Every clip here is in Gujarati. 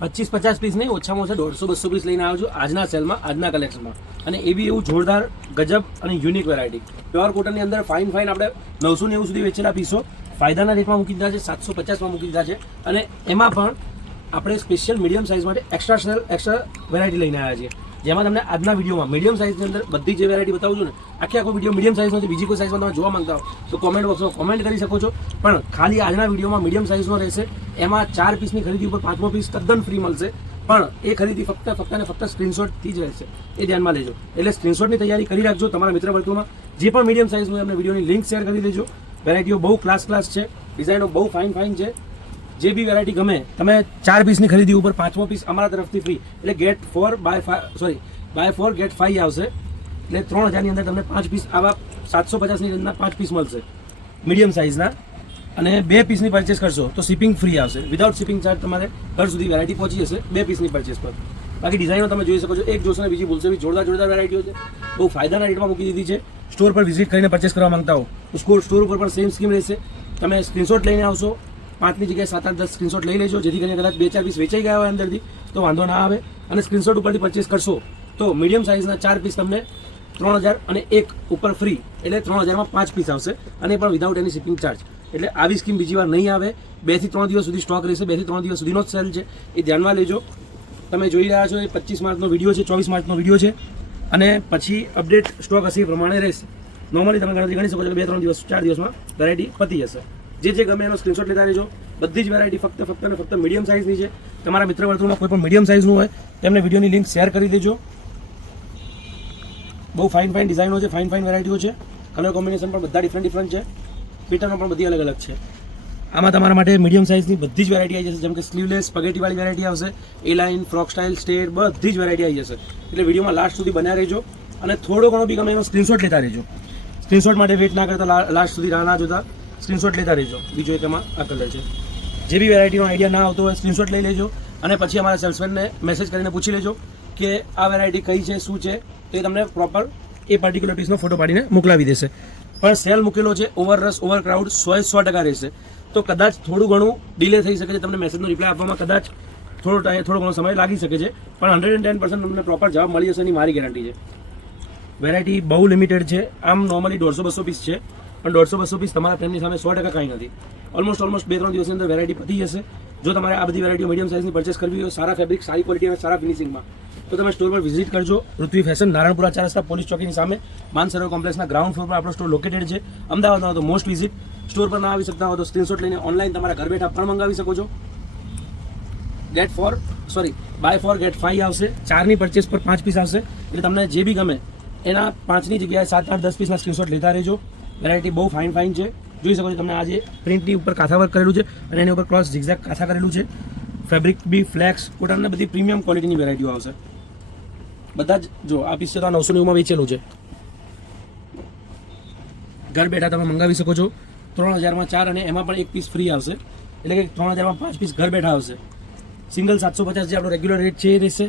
25-50 પીસ નહીં, ઓછામાં ઓછા 150-200 પીસ લઈને આવ્યો છું આજના સેલમાં, આજના કલેક્શનમાં. અને એ બી એવું જોરદાર ગજબ અને યુનિક વેરાયટી. પ્યોર કોટનની અંદર ફાઇન આપણે 990 સુધી વેચેલા પીસો ફાયદાના રેટમાં મૂકી દીધા છે, 750માં મૂકી દીધા છે. અને એમાં પણ આપણે સ્પેશિયલ મીડિયમ સાઇઝ માટે એક્સ્ટ્રા વેરાયટી લઈને આવ્યા છીએ, જેમાં તમને આજના વિડીયોમાં મીડિયમ સાઇઝની અંદર બધી જે વેરાયટી બતાવું છું ને, આખો વિડીયો મીડિયમ સાઇઝનો છે. બીજી કોઈ સાઇઝમાં તમે જોવા માંગતા હો તો કોમેન્ટ બોક્સમાં કોમેન્ટ કરી શકો છો. પણ ખાલી આજના વિડીયોમાં મીડિયમ સાઇઝનો રહેશે. એમાં 4 પીસની ખરીદી ઉપર 5મો પીસ તદ્દન ફ્રી મળશે. પણ એ ખરીદી ફક્ત સ્ક્રીનશોટથી જ રહેશે, એ ધ્યાનમાં લેજો. એટલે સ્ક્રીનશોટની તૈયારી કરી રાખજો. તમારા મિત્ર વર્તુળમાં જે પણ મીડિયમ સાઇઝનું એમને વિડીયોની લિંક શેર કરી દેજો. વેરાયટીઓ બહુ ક્લાસ છે, ડિઝાઇનો બહુ ફાઇન છે. જે બી વેરાયટી ગમે, તમે 4 પીસની ખરીદી ઉપર 5મો પીસ અમારા તરફથી ફ્રી, એટલે બાય 4 ગેટ 5 આવશે. એટલે 3000ની અંદર તમને 5 પીસ આવા 750ની અંદરના 5 પીસ મળશે મીડિયમ સાઇઝના. અને 2 પીસની પરચેસ કરશો તો શિપિંગ ફ્રી આવશે. વિધાઉટ શિપિંગ ચાર્જ તમારે ઘર સુધી વેરાયટી પહોંચી જશે 2 પીસની પરચેસ પર. બાકી ડિઝાઇનો તમે જોઈ શકો છો, એક જોશો ને બીજી ભૂલશે બી. જોરદાર વેરાયટીઓ છે, બહુ ફાયદાના રેટમાં મૂકી દીધી છે. સ્ટોર પર વિઝિટ કરીને પરચેસ કરવા માંગતા હો તો સ્ટોર ઉપર પણ સેમ સ્કીમ રહેશે. તમે સ્ક્રીનશોટ લઈને આવશો, 5ની જગ્યાએ 7-8-10 સ્ક્રીનશોટ લઈ લેજો, જેથી કરીને કદાચ 2-4 પીસ વેચાઈ ગયા હોય અંદરથી તો વાંધો ના આવે. અને સ્ક્રીનશોટ ઉપરથી પરચેસ કરશો તો મીડિયમ સાઇઝના 4 પીસ તમને 3000 અને 1 ઉપર ફ્રી, એટલે 3000માં 5 પીસ આવશે. અને પણ વિધાઉટ એની શિપિંગ ચાર્જ. એટલે આવી સ્કીમ બીજી વાર નહીં આવે. 2 થી 3 દિવસ સુધી સ્ટોક રહેશે, 2 થી 3 દિવસ સુધીનો જ સેલ છે, એ ધ્યાનમાં લેજો. તમે જોઈ રહ્યા છો એ 25 માર્ચનો વિડીયો છે, 24 માર્ચનો વિડીયો છે. અને પછી અપડેટ સ્ટોક હશે એ પ્રમાણે રહેશે. નોર્મલી તમે ગણતરી ગણી શકો છો કે 2-3 દિવસ 4 દિવસમાં વેરાયટી પતી જશે. જે ગમે એનો સ્ક્રીનશોટ લેતા રહેજો. બધી જ વેરાયટી ફક્ત મીડિયમ સાઇઝની છે. તમારા મિત્ર વર્તુળમાં કોઈ પણ મીડિયમ સાઇઝનું હોય તેમને વિડીયોની લિંક શેર કરી દેજો. બહુ ફાઇન ડિઝાઇનો છે, ફાઇન વેરાયટીઓ છે. કલર કોમ્બિનેશન પણ બધા ડિફરન્ટ છે. પેટર્નો પણ બધી અલગ છે. આમાં તમારા માટે મીડિયમ સાઇઝની બધી જ વેરાયટી આવી જશે, જેમ કે સ્લીવલેસ સ્પગેટીવાળી વેરાયટી આવશે, એ લાઇન, ફ્રોક સ્ટાઇલ, સ્ટેટ, બધી જ વેરાયટી આવી જશે. એટલે વિડીયોમાં લાસ્ટ સુધી બન્યા રહેજો. અને થોડો ઘણો બી ગમે એનો સ્ક્રીનશોટ લેતા રહેજો. સ્ક્રીનશોટ માટે વેઇટ ના કરતા લાસ્ટ સુધી રાહ ના જોતા સ્ક્રીનશોટ લેતા રહેજો. બીજો એક એમાં આ કલર છે. જે બી વેરાયટીનો આઈડિયા ના આવતો હોય સ્ક્રીનશોટ લઈ લેજો. અને પછી અમારા સેલ્સમેનને મેસેજ કરીને પૂછી લેજો કે આ વેરાયટી કઈ છે, શું છે, તો એ તમને પ્રોપર એ પર્ટિક્યુલર પીસનો ફોટો પાડીને મોકલાવી દેશે. પણ સેલ મૂકેલો છે, ઓવર રશ, ઓવર ક્રાઉડ 100% રહેશે. તો કદાચ થોડું ઘણું ડિલે થઈ શકે છે. તમને મેસેજનો રિપ્લાય આપવામાં કદાચ થોડો ઘણો સમય લાગી શકે છે. પણ 110% તમને પ્રોપર જવાબ મળી જશે એની મારી ગેરંટી છે. વેરાયટી બહુ લિમિટેડ છે. આમ નોર્મલી 150-200 પીસ છે, પણ 150-200 પીસ તમારા પ્રેમની સામે 100% કાંઈ નથી. ઓલમોસ્ટ 2-3 દિવસની અંદર વેરાયટી પતી જશે. જો તમારે આ બધી વેરાયટીઓ મીડિયમ સાઇઝની પરચેસ કરવી હોય, સારા ફેબ્રિક, સારી ક્વોલિટી અને સારા ફિનિશિંગમાં, તો તમે સ્ટોર પર વિઝિટ કરજો. પૃથ્વી ફેશન, નારણપુરા 4 રસ્તા, પોલીસ ચોકીની સામે, માનસરોવર કોમ્પ્લેક્સના ગ્રાઉન્ડ ફ્લોર પર આપણો સ્ટોર લોકેટેડ છે. અમદાવાદમાં તો મોસ્ટ વિઝિટ. સ્ટોર પર ના આવી શકતા હોય તો સ્ક્રીનશોટ લઈને ઓનલાઈન તમારા ઘર બેઠા પણ મંગાવી શકો છો. બાય 4 ગેટ 5 આવશે. 4ની પરચેસ પર 5 પીસ આવશે. એટલે તમને જે બી ગમે એના 5ની જગ્યાએ 7-8-10 પીસના સ્ક્રીનશોટ લેતા રહેજો. વેરાયટી બહુ ફાઇન છે. જોઈ શકો છો તમે આજે પ્રિન્ટની ઉપર કાથા વર્ક કરેલું છે અને એની ઉપર ક્રોસ ઝિગઝેગ કાથા કરેલું છે. ફેબ્રિક બી ફ્લેક્સ કોટનને બધી પ્રીમિયમ ક્વોલિટીની વેરાયટીઓ આવશે. બધા જ જો આ પીસ છે તો 990માં વેચેલું છે. ઘર બેઠા તમે મંગાવી શકો છો. 3000માં 4 અને એમાં પણ 1 પીસ ફ્રી આવશે. એટલે કે 3000માં 5 પીસ ઘર બેઠા આવશે. સિંગલ 750 જે આપણો રેગ્યુલર રેટ છે એ રહેશે.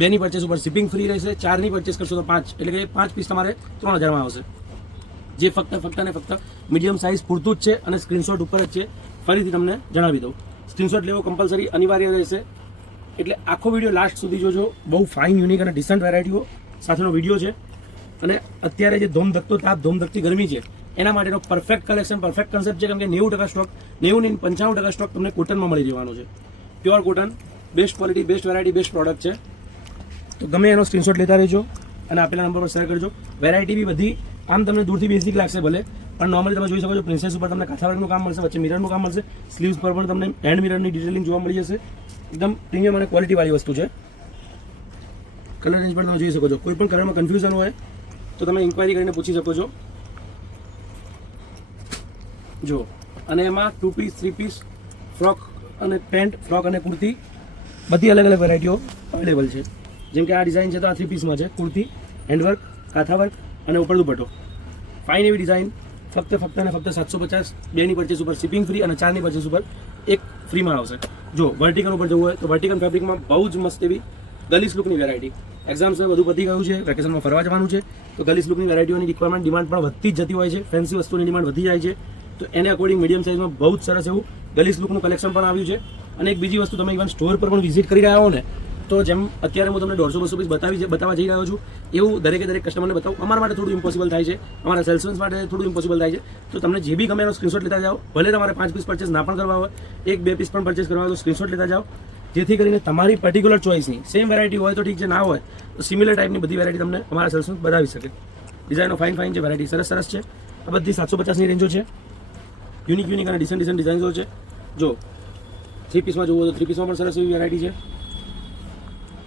2ની પરચેસ ઉપર શિપિંગ ફ્રી રહેશે. 4ની પરચેસ કરશો તો 5, એટલે કે 5 પીસ તમારે 3000માં આવશે. જે ફક્ત મીડિયમ સાઇઝ પૂરતું જ છે અને સ્ક્રીનશોટ ઉપર જ છે. ફરીથી તમને જણાવી દઉં, સ્ક્રીનશોટ લેવો કમ્પલસરી અનિવાર્ય રહેશે. એટલે આખો વિડીયો લાસ્ટ સુધી જોજો. બહુ ફાઇન, યુનિક અને ડિસન્ટ વેરાયટીઓ સાથેનો વિડીયો છે. અને અત્યારે જે ધોમધકતી ગરમી છે એના માટેનો પરફેક્ટ કલેક્શન, પરફેક્ટ કન્સેપ્ટ છે. કેમ કે 90% સ્ટોક, 90-95% સ્ટોક તમને કોટનમાં મળી જવાનો છે. Pure cotton, best quality, best variety, best product છે. તો ગમે એનો સ્ક્રીનશોટ લેતા રહેજો અને આપેલા નંબર પર શેર કરજો. વેરાયટી બી બધી આમ તમને દૂરથી બેઝિક લાગશે ભલે, પણ નોર્મલી તમે જોઈ શકો છો પ્રિન્સેસ ઉપર તમને કાથાવર્કનું કામ મળશે, વચ્ચે મિરરનું કામ મળશે, સ્લીવ્સ પર પણ તમને હેન્ડ મિરરની ડિટેલિંગ જોવા મળી જશે. એકદમ પ્રીમિયમ અને ક્વોલિટીવાળી વસ્તુ છે. કલર રેન્જ પણ તમે જોઈ શકો છો. કોઈ પણ કલરમાં કન્ફ્યુઝન હોય તો તમે ઇન્ક્વાયરી કરીને પૂછી શકો છો. જો અને એમાં 2 પીસ, 3 પીસ, ફ્રોક અને પેન્ટ, ફ્રોક અને કુર્તી, બધી અલગ વેરાયટીઓ અવેલેબલ છે. જેમ કે આ ડિઝાઇન છે તો આ 3 પીસમાં છે. કુર્તી, હેન્ડવર્ક, કાથાવર્ક અને ઉપર દુપટ્ટો. ફાઇન એવી ડિઝાઇન. ફક્ત 750. 2ની પરચેસ ઉપર શિપિંગ ફ્રી અને 4ની પરચેસ ઉપર 1 ફ્રીમાં આવશે. જો વર્ટિકલ ઉપર જવું હોય તો વર્ટિકલ ફેબ્રિકમાં બહુ જ મસ્ત એવી ગલીસ લુકની વેરાયટી. એક્ઝામ્સને બધું પતી ગયું છે, વેકેશનમાં ફરવા જવાનું છે, તો ગલીસ લુકની વેરાયટીઓની રિક્વાયરમેન્ટ, ડિમાન્ડ પણ વધતી જ જતી હોય છે. ફેન્સી વસ્તુની ડિમાન્ડ વધી જાય છે. તો એને અકોર્ડિંગ મીડિયમ સાઇઝમાં બહુ જ સરસ એવું ગલીસ લુકનું કલેક્શન પણ આવ્યું છે. અને એક બીજી વસ્તુ, તમે ઇવન સ્ટોર પર પણ વિઝિટ કરી રહ્યા હો ને, તો જેમ અત્યારે હું તમને 150-200 પીસ બતાવવા જઈ રહ્યો છું, એવું દરેકે દરેક કસ્ટમરને બતાવું. અમારા માટે થોડું ઇમ્પોસિબલ થાય છે, અમારા સેલ્સમેન્સ માટે થોડું ઇમ્પોસિબલ થાય છે. તો તમને જે બી ગમે એનો સ્ક્રીનશોટ લેતા જાઓ. ભલે તમારે 5 પીસ પરચેસ ના પણ કરવા હોય, 1-2 પીસ પણ પરચેસ કરવા હોય તો સ્ક્રીનશોટ લેતા જાઓ, જેથી કરીને તમારી પર્ટિક્યુલર ચોઇસની સેમ વેરાયટી હોય તો ઠીક છે, ના હોય તો સિમિલર ટાઈપની બધી વેરાયટી તમને અમારા સેલ્સમેન બતાવી શકે. ડિઝાઇનો ફાઇન છે, વેરાયટી સરસ છે. આ બધી 750ની રેન્જો છે. યુનિક અને ડિસન્ટ ડિઝાઇન્સો છે. જો 3 પીસમાં જોવો તો 3 પીસમાં પણ સરસ એવી વેરાયટી છે.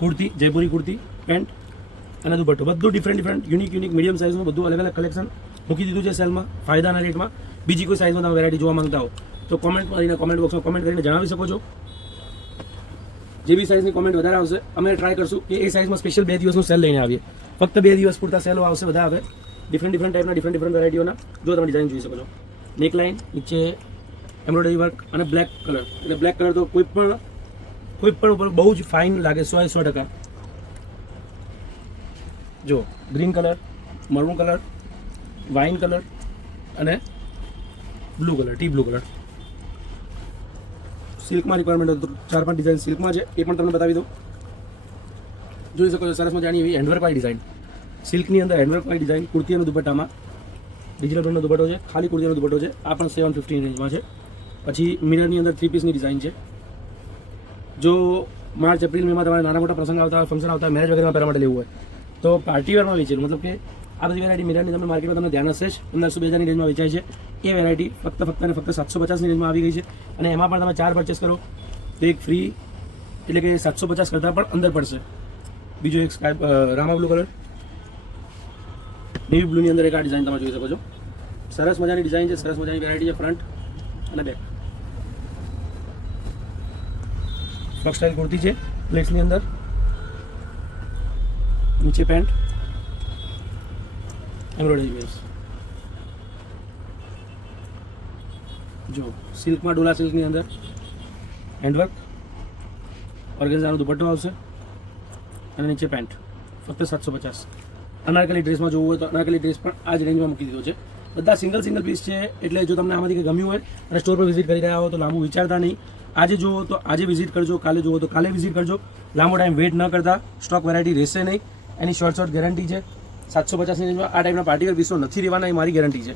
કુર્તી, જયપુરી કુર્તી, પેન્ટ અને દુપટ્ટો બધું ડિફરન્ટ યુનિક મીડિયમ સાઇઝનું બધું અલગ કલેક્શન મૂકી દીધું છે સેલમાં ફાયદાના રેટમાં. બીજી કોઈ સાઇઝમાં તમે વેરાયટી જોવા માંગતા હો તો કોમેન્ટ બોક્સમાં કોમેન્ટ કરીને જણાવી શકો છો. જે બી સાઇઝની કોમેન્ટ વધારે આવશે અમે ટ્રાય કરશું કે એ સાઇઝમાં સ્પેશિયલ 2 દિવસનું સેલ લઈને આવીએ. ફક્ત 2 દિવસ પૂરતા સેલો આવશે, બધા આવે ડિફરન્ટ ટાઈપના ડિફરન્ટ વેરાયટીઓના. જો તમે ડિઝાઇન જોઈ શકો છો, નેક લાઇન, નીચે એમ્બ્રોઇડરી વર્ક અને બ્લેક કલર. એટલે બ્લેક કલર તો કોઈ પણ ઉપર બહુ જ ફાઇન લાગે, 100%. જો green colour, maroon colour, wine colour અને બ્લુ કલર, ટી બ્લુ કલર. સિલ્કમાં રિક્વાયરમેન્ટ હતું 4-5 ડિઝાઇન સિલ્કમાં છે, એ પણ તમને બતાવી દઉં. જોઈ શકો છો સરસ મજાની એવી હેન્ડવર્કવાળી ડિઝાઇન, સિલ્કની અંદર હેન્ડવર્કવાળી ડિઝાઇન. કુર્તી અને દુપટ્ટામાં ડિજિટલ પ્રિન્ટનો દુપટ્ટો છે, ખાલી કુર્તીનો દુપટ્ટો છે. આ પણ 750 રેન્જમાં છે. પછી મિરરની અંદર 3 પીસની ડિઝાઇન છે. જો માર્ચ એપ્રિલ મેમાં તમારે નાના મોટા પ્રસંગ આવતા હોય, ફંક્શન આવતા હોય, મેરેજ વગેરેમાં પહેરવા માટે લેવું હોય તો પાર્ટીવેરમાં વેચેલું, મતલબ કે આ બધી વેરાયટી મિરરની તમને માર્કેટમાં તમને ધ્યાન હશે જ 1500-2000ની રેન્જમાં વેચાય છે. એ વેરાયટી ફક્ત 750ની રેન્જમાં આવી ગઈ છે. અને એમાં પણ તમે 4 પરચેસ કરો તો એક ફ્રી, એટલે કે 750 કરતાં પણ અંદર પડશે. બીજો એક રામા બ્લુ કલર, નેવી બ્લુની અંદર એક આ ડિઝાઇન તમે જોઈ શકો છો. સરસ મજાની ડિઝાઇન છે, સરસ મજાની વેરાયટી છે. ફ્રન્ટ અને બેક ફ્રોક સ્ટાઇલ કુર્તી છે, પ્લેટ્સની અંદર. નીચે પેન્ટ, એમ્બ્રોઇડરી બેઝ. જો સિલ્કમાં ડોલા સિલ્કની અંદર હેન્ડવર્ક, ઓર્ગેન્ઝાનો દુપટ્ટો આવશે અને નીચે પેન્ટ. ફક્ત 750. અનારકલી ડ્રેસમાં જોવું હોય તો અનારકલી ડ્રેસ પણ આ જ રેન્જમાં મૂકી દીધો છે. બધા સિંગલ પીસ છે. એટલે જો તમને આમાંથી કંઈ ગમ્યું હોય અને સ્ટોર પર વિઝિટ કરી રહ્યા હો તો લાંબુ વિચારતા નહીં. આજે જુઓ તો આજે વિઝિટ કરજો, કાલે જુઓ તો કાલે વિઝિટ કરજો. લાંબો ટાઈમ વેઇટ ન કરતા. સ્ટોક વેરાયટી રહેશે નહીં, એની શોર્ટ ગેરંટી છે. 750ની રેન્જમાં આ ટાઈપના પાર્ટીવેર પીસો નથી રહેવાના, એ મારી ગેરંટી છે.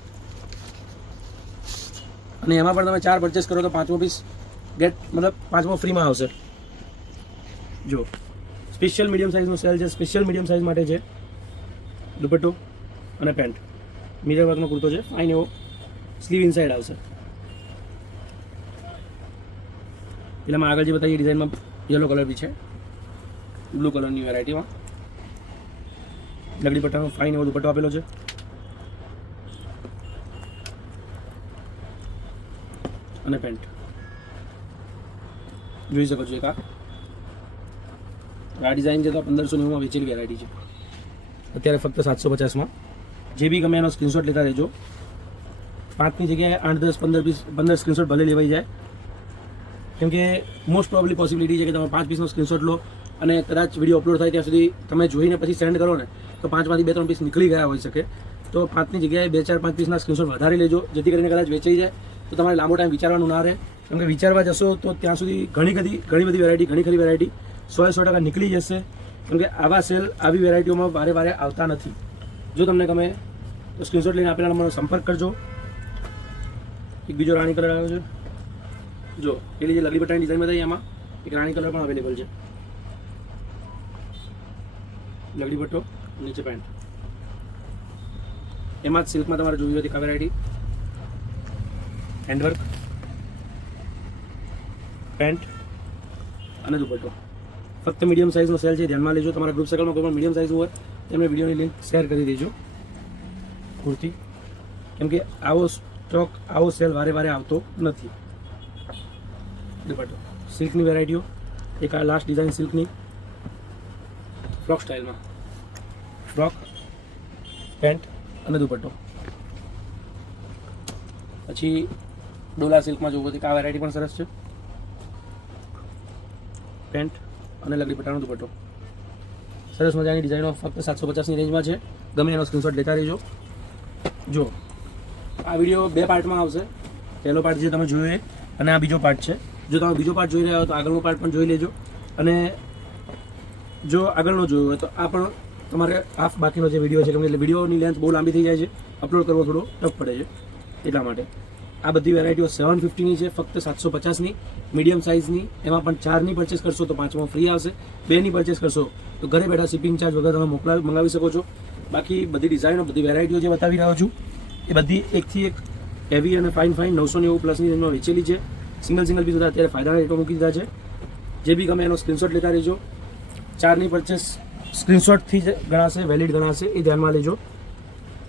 અને એમાં પણ તમે 4 પરચેસ કરો તો 5મો પીસ મતલબ 5મો ફ્રીમાં આવશે. જો સ્પેશિયલ મીડિયમ સાઇઝનો સેલ છે, સ્પેશિયલ મીડિયમ સાઇઝ માટે છે. દુપટ્ટો અને પેન્ટ, મિરર વર્કનો કુર્તો છે, ફાઇન એવો. સ્લીવ ઇનસાઇડ આવશે. પેલામાં આગળ જે બતાવીએ ડિઝાઇનમાં યલો કલર બી છે, બ્લુ કલરની વેરાયટીમાં. લગડી પટ્ટાનો ફાઇન એવો દુપટ્ટો આપેલો છે. અને પેન્ટ જોઈ શકો છો. એક આ ડિઝાઇન છે તો 1590માં વેચેલી વેરાયટી છે. અત્યારે ફક્ત 750માં. જે બી ગમે એનો સ્ક્રીનશોટ લેતા રહેજો. 5ની જગ્યાએ 8, 10, 15 સ્ક્રીનશોટ ભલે લેવાઈ જાય, કેમ કે મોસ્ટ પ્રોબેબલી પોસિબિલિટી છે કે તમે 5 પીસનો સ્ક્રીનશોટ લો અને કદાચ વિડીયો અપલોડ થાય ત્યાં સુધી તમે જોઈને પછી સેન્ડ કરો ને તો 5માંથી 2-3 પીસ નીકળી ગયા હોઈ શકે. તો 5ની જગ્યાએ 2, 4, 5 પીસના સ્ક્રીનશોટ વધારે લેજો, જેથી કરીને કદાચ વેચાઈ જાય તો તમારે લાંબો ટાઈમ વિચારવાનું ના રહે. કેમ કે વિચારવા જશો તો ત્યાં સુધી ઘણી બધી વેરાયટી, ઘણી ખરી વેરાયટી 100% નીકળી જશે. કેમ કે આવા સેલ આવી વેરાયટીઓમાં વારે આવતા નથી. જો તમને ગમે તો સ્ક્રીનશોટ લઈને આપેલા નંબરનો સંપર્ક કરજો. એક બીજો રાણી કલર આવ્યો છે. જો પેલી જે લગડી પટ્ટાની ડિઝાઇન બતાવી એમાં એક રાણી કલર પણ અવેલેબલ છે. લગડી પટ્ટો, નીચે પેન્ટ. એમાં જ સિલ્કમાં તમારે જોવી હતી આ વેરાયટી. હેન્ડવર્ક, પેન્ટ અને દુપટ્ટો. ફક્ત મીડિયમ સાઇઝનો સેલ છે, ધ્યાનમાં લેજો. તમારા ગ્રુપ સર્કલમાં કોઈ પણ મીડિયમ સાઇઝ હોય તેમને વિડીયોની લિંક શેર કરી દેજો. કુર્તી, કેમ કે આવો સ્ટોક, આવો સેલ વારે આવતો નથી. દુપટ્ટો, સિલ્કની વેરાયટીઓ. એક આ લાસ્ટ ડિઝાઇન સિલ્કની ફ્રોક સ્ટાઇલમાં. ફ્રોક, પેન્ટ અને દુપટ્ટો. પછી ડોલા સિલ્કમાં જોવું હોય તો આ વેરાયટી પણ સરસ છે. પેન્ટ અને લગડી પટ્ટાનો દુપટ્ટો. સરસ મજાની ડિઝાઇનો ફક્ત 750ની રેન્જમાં છે. ગમે એનો સ્ક્રીનશોટ લેતા રહેજો. જો આ વિડીયો 2 પાર્ટમાં આવશે. પહેલો પાર્ટ જે તમે જોયો અને આ બીજો પાર્ટ છે. જો તમે બીજો પાર્ટ જોઈ રહ્યા હો તો આગળનો પાર્ટ પણ જોઈ લેજો, અને જો આગળનો જોયો હોય તો આ પણ તમારે હાફ બાકીનો જે વિડીયો છે, કેમ કે વિડીયોની લેન્થ બહુ લાંબી થઈ જાય છે, અપલોડ કરવો થોડો ટફ પડે છે, એટલા માટે આ બધી વેરાયટીઓ 750ની છે, ફક્ત 750ની મીડિયમ સાઇઝની. એમાં પણ 4ની પરચેસ કરશો તો 5માં ફ્રી આવશે, 2ની પરચેસ કરશો તો ઘરે બેઠા શિપિંગ ચાર્જ વગર તમે મંગાવી શકો છો. બાકી બધી ડિઝાઇનો, બધી વેરાયટીઓ જે બતાવી રહ્યો છું એ બધી એકથી એક હેવી અને ફાઇન 990 પ્લસની રેન્જમાં વેચેલી છે. સિંગલ પીસ બધા અત્યારે ફાયદાના રેટો મૂકી દીધા છે. જે બી ગમે એનો સ્ક્રીનશોટ લેતા રહેજો. 4ની પરચેસ સ્ક્રીનશોટથી જ ગણાશે, વેલિડ ગણાશે, એ ધ્યાનમાં લેજો.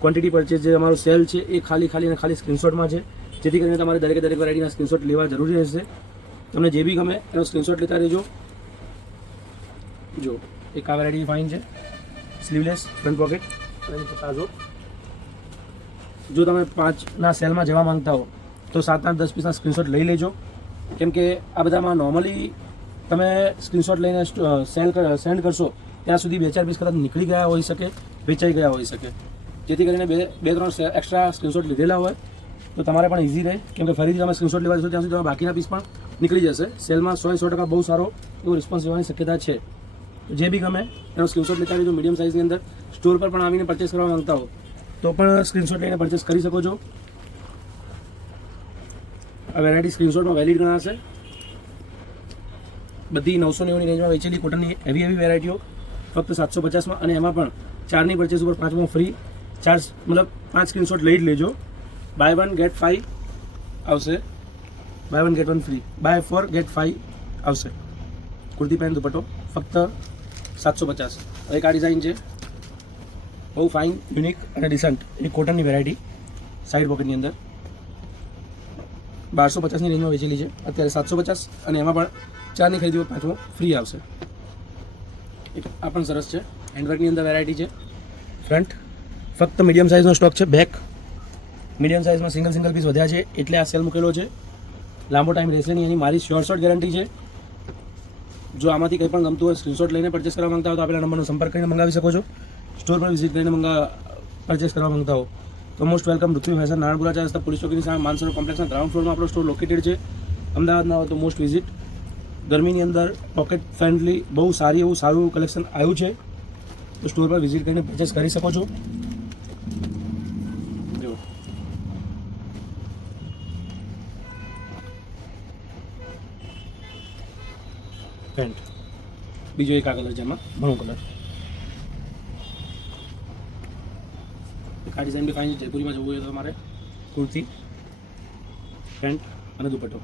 ક્વોન્ટિટી પરચેસ જે અમારું સેલ છે એ ખાલી સ્ક્રીનશોટમાં છે, જેથી કરીને તમારે દરેક વેરાયટીના સ્ક્રીનશોટ લેવા જરૂરી રહેશે. તમને જે બી ગમે એનો સ્ક્રીનશોટ લેતા રહેજો. જો એક આ વેરાયટી ફાઇન છે, સ્લીવલેસ ફ્રન્ટ પોકેટ, અને પ્લાઝો. જો તમે 5ના સેલમાં જવા માંગતા હો તો 7, 8, 10 પીસના સ્ક્રીનશોટ લઈ લેજો, કેમ કે આ બધામાં નોર્મલી તમે સ્ક્રીનશોટ લઈને સેન્ડ કરશો ત્યાં સુધી 2-4 પીસ કદાચ નીકળી ગયા હોઈ શકે, વેચાઈ ગયા હોઈ શકે. જેથી કરીને 2-3 એક્સ્ટ્રા સ્ક્રીનશોટ લીધેલા હોય તો તમારે પણ ઇઝી રહે, કેમ કે ફરીથી તમે સ્ક્રીનશોટ લેવા જશો ત્યાં સુધી તમારા બાકીના પીસ પણ નીકળી જશે. સેલમાં 100% બહુ સારો એવો રિસ્પોન્સ લેવાની શક્યતા છે. જે બી ગમે એનો સ્ક્રીનશોટ લેતા રહેજો. મીડિયમ સાઇઝની અંદર સ્ટોર પર પણ આવીને પરચેસ કરવા માંગતા હો તો પણ સ્ક્રીનશોટ લઈને પરચેસ કરી શકો છો. આ વેરાયટી સ્ક્રીનશોટમાં વેલિડ ગણાશે. બધી 990ની રેન્જમાં વેચેલી કોટનની હેવી વેરાયટીઓ ફક્ત 750માં, અને એમાં પણ 4ની પરચેસ ઉપર 5માં ફ્રી. 5 સ્ક્રીનશોટ લઈ જ લેજો. બાય 1 ગેટ 5 આવશે, buy 1 get 1 free, buy 4 get 5 આવશે. કુર્તી પેન્ટ દુપટ્ટો ફક્ત 750. એક આ ડિઝાઇન છે, બહુ ફાઇન, યુનિક અને ડિસન્ટ એની કોટનની વેરાયટી, સાઈડ પોકેટની અંદર 1250ની રેન્જમાં વેચેલી છે, અત્યારે 750, અને એમાં પણ 4ની ખરીદી 5માં ફ્રી આવશે. આ પણ સરસ છે, હેન્ડવર્કની અંદર વેરાયટી છે. ફ્રન્ટ ફક્ત મીડિયમ સાઇઝનો સ્ટોક છે. બેક મીડિયમ સાઇઝમાં સિંગલ પીસ વધ્યા છે એટલે આ સેલ મૂકેલો છે. લાંબો ટાઈમ રહેશે નહીં, એની મારી શ્યોર ગેરંટી છે. જો આમાંથી કંઈ પણ ગમતું હોય સ્ક્રીનશોટ લઈને પરચેસ કરવા માંગતા હો તો આપેલા નંબરનો સંપર્ક કરીને મંગાવી શકો છો. સ્ટોર પર વિઝિટ કરીને પરચેસ કરવા માંગતા હો તો મોસ્ટ વેલકમ. પૃથ્વી ફેશન, નારણપુરા 4 રસ્તા, પોલીસ ચોકીની સામે, માનસરોવર કોમ્પ્લેક્સના ગ્રાઉન્ડ ફ્લોરમાં આપણો સ્ટોર લોકેટેડ છે. અમદાવાદના હોય તો મોસ્ટ વિઝિટ. ગરમીની અંદર પોકેટ ફ્રેન્ડલી બહુ સારું કલેક્શન આવ્યું છે, તો સ્ટોર પર વિઝિટ કરીને પરચેસ કરી શકો છો. જો પેન્ટ, બીજો એક આ કલર છે, એમાં બ્રાઉન કલર. આ ડિઝાઇન બી ફાઇન છે. જયપુરીમાં જવું હોય તો તમારે કુર્તી પેન્ટ અને દુપટ્ટો.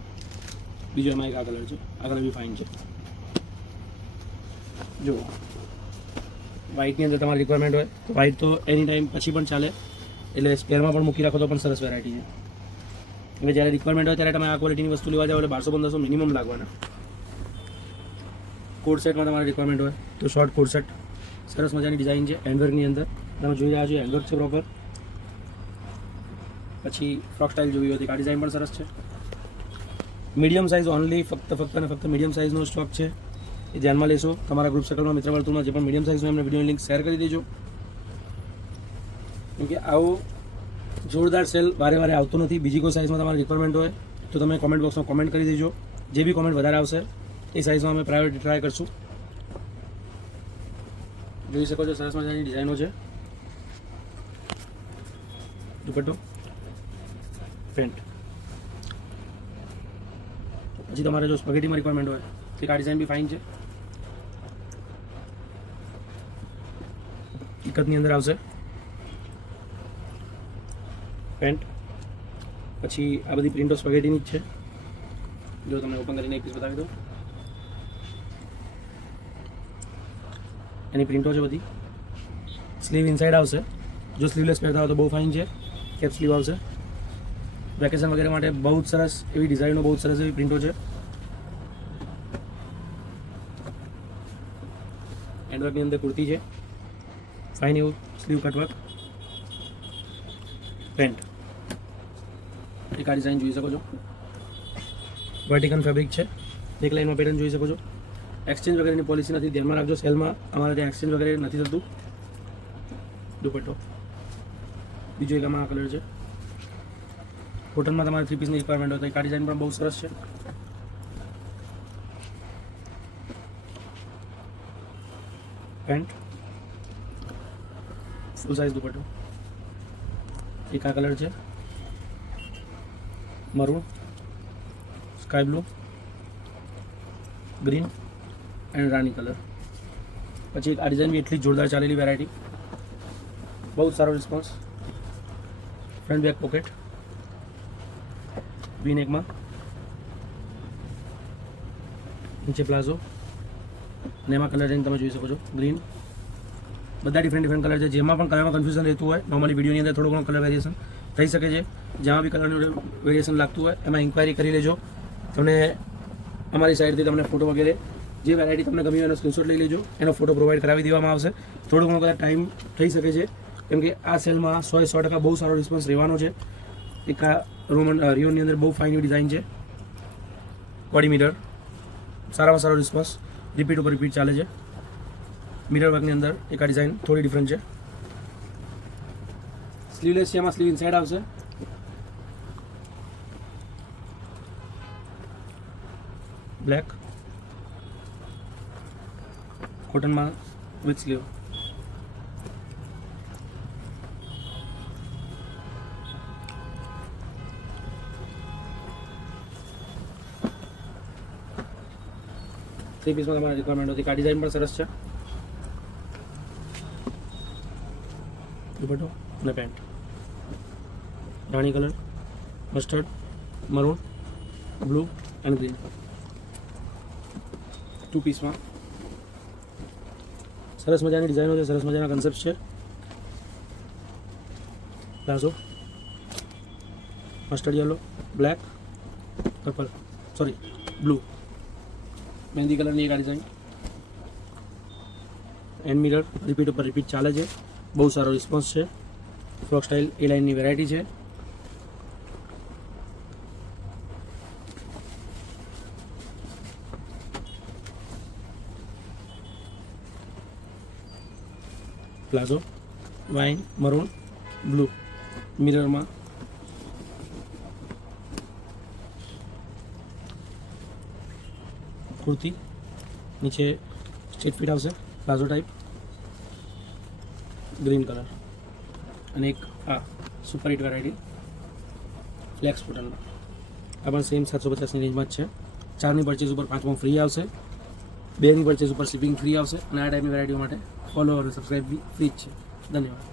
બીજો એમાં એક આ કલર છે, આ કલર બી ફાઇન છે. જો વ્હાઇટની અંદર તમારી રિક્વાયરમેન્ટ હોય તો વ્હાઇટ તો એની ટાઈમ પછી પણ ચાલે, એટલે સ્પેરમાં પણ મૂકી રાખો તો પણ સરસ વેરાયટી છે. એટલે જ્યારે રિક્વાયરમેન્ટ હોય ત્યારે તમે આ ક્વોલિટીની વસ્તુ લેવા જાઓ એટલે 1200-1500 મિનિમમ લાગવાના. કોડ સેટમાં તમારે રિક્વાયરમેન્ટ હોય તો શોર્ટ કોડ સેટ, સરસ મજાની ડિઝાઇન છે. હેન્ડવર્કની અંદર તમે જોઈ રહ્યા છો, હેન્ડવર્ક છે પ્રોપર. પછી ફ્રોક સ્ટાઇલ જોવી હોય તો આ ડિઝાઇન પણ સરસ છે. મીડિયમ સાઇઝ ઓનલી, ફક્ત મીડિયમ સાઇઝનો સ્ટોક છે, એ ધ્યાનમાં લેશો. તમારા ગ્રુપ સર્કલમાં, મિત્ર વર્તુળમાં જે પણ મીડિયમ સાઇઝનો એમને વિડીયોની લિંક શેર કરી દેજો, કેમ કે આવો જોરદાર સેલ વારે આવતો નથી. બીજી કોઈ સાઇઝમાં તમારી રિક્વાયરમેન્ટ હોય તો તમે કોમેન્ટ બોક્સમાં કોમેન્ટ કરી દેજો. જે બી કોમેન્ટ વધારે આવશે એ સાઇઝમાં અમે પ્રાયોરિટી ટ્રાય કરશું. જોઈ શકો છો, સરસ મજાની ડિઝાઇનો છે. દુપટ્ટો પેન્ટ. પછી તમારે જો સ્પગેટીમાં રિક્વાયરમેન્ટ હોય તો આ ડિઝાઇન બી ફાઇન છે. ઇકતની અંદર આવશે પેન્ટ. પછી આ બધી પ્રિન્ટો સ્પગેટીની જ છે. જો તમને ઓપન કરીને એક પીસ બતાવી દઉં, એની પ્રિન્ટો છે બધી. સ્લીવ ઇનસાઇડ આવશે. જો સ્લીવલેસ પહેરતા હોય તો બહુ ફાઇન છે. કેપ સ્લીવ આવશે. વેકેશન વગેરે માટે બહુ જ સરસ એવી ડિઝાઇનો, બહુ સરસ એવી પ્રિન્ટો છે. હેન્ડવર્કની અંદર કુર્તી છે, ફાઇન એવું સ્લીવ કટવર્ક. પેન્ટ એક આ ડિઝાઇન જોઈ શકો છો, વર્ટિકલ ફેબ્રિક છે. એક લાઇનમાં પેટર્ન જોઈ શકો છો. એક્સચેન્જ વગેરેની પોલિસી નથી, ધ્યાનમાં રાખજો. સેલમાં અમારે ત્યાં એક્સચેન્જ વગેરે નથી થતું. દુપટ્ટો બીજો એક આમાં આ કલર છે. કોટનમાં તમારે 3 પીસની રિક્વાયરમેન્ટ હોય તો એક આ ડિઝાઇન પણ બહુ સરસ છે. પેન્ટ, ફૂલ સાઇઝ દુપટ્ટો, એક આ કલર છે maroon, sky blue, green and Rani colour. પછી એક આ ડિઝાઇન બી એટલી જોરદાર ચાલેલી વેરાયટી, બહુ સારો રિસ્પોન્સ. ફ્રન્ટ બેક પોકેટ, વી નેકમાં, નીચે પ્લાઝો અને એમાં કલર રેન્જ તમે જોઈ શકો છો ગ્રીન. બધા ડિફરન્ટ કલર છે. જેમાં પણ કલરમાં કન્ફ્યુઝન રહેતું હોય નોર્મલી વિડીયોની અંદર થોડું ઘણું કલર વેરિએશન થઈ શકે છે. જ્યાં બી કલરનું વેરિએશન લાગતું હોય એમાં ઇન્ક્વાયરી કરી લેજો. તમને અમારી સાઈડથી તમને ફોટો વગેરે જે વેરાયટી તમને ગમી હોય એનો સ્ક્રીનશોટ લઈ લેજો, એનો ફોટો પ્રોવાઈડ કરાવી દેવામાં આવશે. થોડો ઘણો કદાચ ટાઈમ થઈ શકે છે કેમ કે આ સેલમાં 100% બહુ સારો રિસ્પોન્સ રહેવાનો છે. એક આ રિયોનની અંદર બહુ ફાઇન ડિઝાઇન છે, બોડી મિરર, સારામાં સારો રિસ્પોન્સ, રિપીટ ઉપર રિપીટ ચાલે છે. મિરર વર્કની અંદર એક આ ડિઝાઇન થોડી ડિફરન્ટ છે. સ્લીવલેસ છે, એમાં સ્લીવ ઇનસાઇડ આવશે. બ્લેક કોટનમાં વિથ સ્લીવ. થ્રી પીસમાં તમારા રિક્વાયરમેન્ટ હતી. આ ડિઝાઇન પણ સરસ છે. દુપટ્ટો અને પેન્ટ, રાણી colour, mustard, maroon, blue and green. 2 પીસમાં સરસ મજાની ડિઝાઇનો છે, સરસ મજાના કન્સેપ્ટ છે. Palazzo, mustard yellow, black, purple, sorry blue, મહેંદી કલરની એક આ ડિઝાઇન. એન્ડ મિરર રિપીટ ઉપર રિપીટ ચાલે છે, બહુ સારો રિસ્પોન્સ છે. ફ્રોક સ્ટાઇલ એ લાઇનની વેરાયટી છે. પ્લાઝો, વાઇન, મરૂન, બ્લુ, મિરરમાં કુર્તી, નીચે સ્ટ્રેટ ફિટ આવશે, પ્લાઝો ટાઈપ, ગ્રીન કલર. અને એક આ સુપર હિટ વેરાયટી ફ્લેક્સ કોટનમાં. આ પણ સેમ 750ની રેન્જમાં જ છે. 4ની પરચેઝ ઉપર 5મો ફ્રી આવશે, 2ની પરચેઝ ઉપર શિપિંગ ફ્રી આવશે. અને આ ટાઈપની વેરાયટીઓ માટે ફોલો અને સબસ્ક્રાઈબ બી ફ્રી જ છે. ધન્યવાદ.